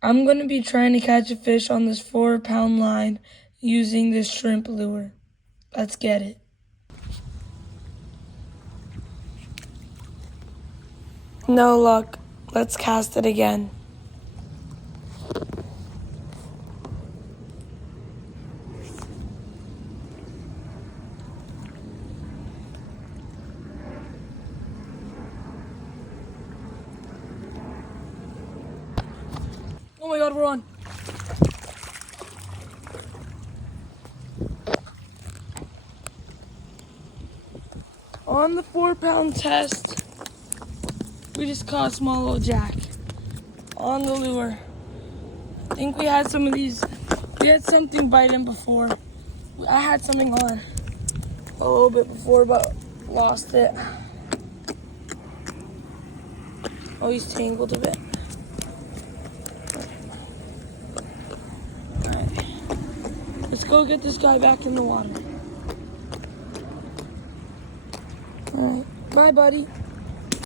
I'm going to be trying to catch a fish on this 4-pound line using this shrimp lure. Let's get it. No luck. Let's cast it again. Oh my God, we're on. On the 4-pound test, we just caught a small little jack on the lure. I think we had some of these. We had something bite in before. I had something on a little bit before, but lost it. Oh, he's tangled a bit. All right, let's go get this guy back in the water. All right, bye, buddy.